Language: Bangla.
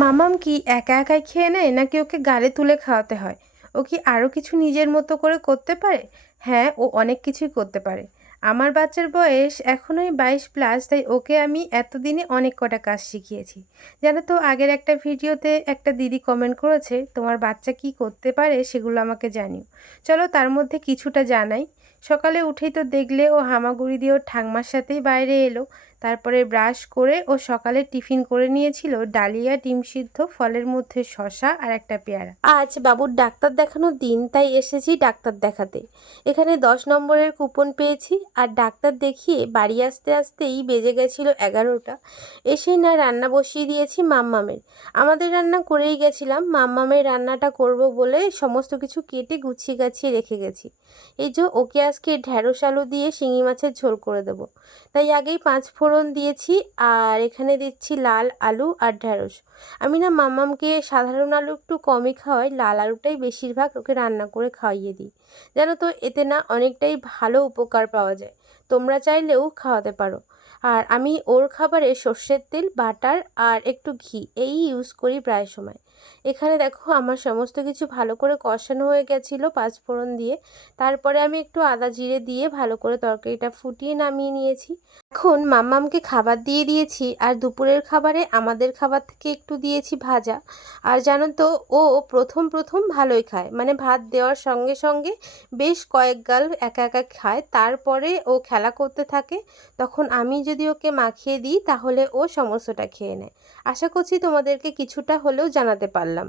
মামাম কি একা একাই খেয়ে নেয় নাকি ওকে গালে তুলে খাওয়াতে হয়? ও কি আরও কিছু নিজের মতো করে করতে পারে? হ্যাঁ, ও অনেক কিছুই করতে পারে। আমার বাচ্চার বয়স এখনোই 22+, তাই ওকে আমি এতদিনে অনেক কটা কাজ শিখিয়েছি। জানো তো, আগের একটা ভিডিওতে একটা দিদি কমেন্ট করেছে তোমার বাচ্চা কি করতে পারে সেগুলো আমাকে জানিও। চলো তার মধ্যে কিছুটা জানাই। সকালে উঠেই তো দেখলে ও হামাগুড়ি দিয়ে ওর ঠাংমার সাথেই বাইরে এলো। তারপরে ব্রাশ করে ও সকালে টিফিন করে নিয়েছিল ডালিয়া, ডিম সিদ্ধ, ফলের মধ্যে শসা আর একটা পেয়ারা। আজ বাবুর ডাক্তার দেখানোর দিন, তাই এসেছি ডাক্তার দেখাতে। এখানে 10 নম্বরের কুপন পেয়েছি, আর ডাক্তার দেখিয়ে বাড়ি আসতে আসতেই বেজে গেছিল 11টা। এসেই না রান্না বসিয়ে দিয়েছি মাম্মামের। আমাদের রান্না করেই গেছিলাম, মাম্মামের রান্নাটা করব বলে সমস্ত কিছু কেটে গুছিয়ে গাছিয়ে রেখে গেছি। এই যে ওকে আজকে ঢ্যাঁড়স আলু দিয়ে শিঙি মাছের ঝোল করে দেবো, তাই আগেই 5 ফোড়ন দিয়েছি। আর এখানে দিচ্ছি লাল আলু আর ঢ্যাঁড়স। আমি না মাম্মামকে সাধারণ আলু একটু কমই খাওয়াই, লাল আলুটাই বেশিরভাগ ওকে রান্না করে খাইয়ে দিই। জানো তো, এতে না অনেকটাই ভালো উপকার পাওয়া যায়। তোমরা চাইলেও খাওয়াতে পারো। আর আমি ওর খাবারে সর্ষের তেল, বাটার আর একটু ঘি এই ইউজ করি প্রায় সময়। এখানে দেখো আমার সমস্ত কিছু ভালো করে কষানো হয়ে গেছিলো 5 ফোড়ন দিয়ে। তারপরে আমি একটু আদা জিরে দিয়ে ভালো করে তরকারিটা ফুটিয়ে নামিয়ে নিয়েছি। এখন মাম্মামকে খাবার দিয়ে দিয়েছি, আর দুপুরের খাবারে আমাদের খাবার থেকে একটু দিয়েছি ভাজা। আর জানো তো, ও প্রথম প্রথম ভালোই খায়, মানে ভাত দেওয়ার সঙ্গে সঙ্গে বেশ কয়েক গাল একা একা খায়। তারপরে ও খেলা করতে থাকে, তখন আমি যদি ওকে মাখিয়ে দিই তাহলে ও সমস্তটা খেয়ে নেয়। আশা করছি তোমাদেরকে কিছুটা হলেও জানাতে পারলাম।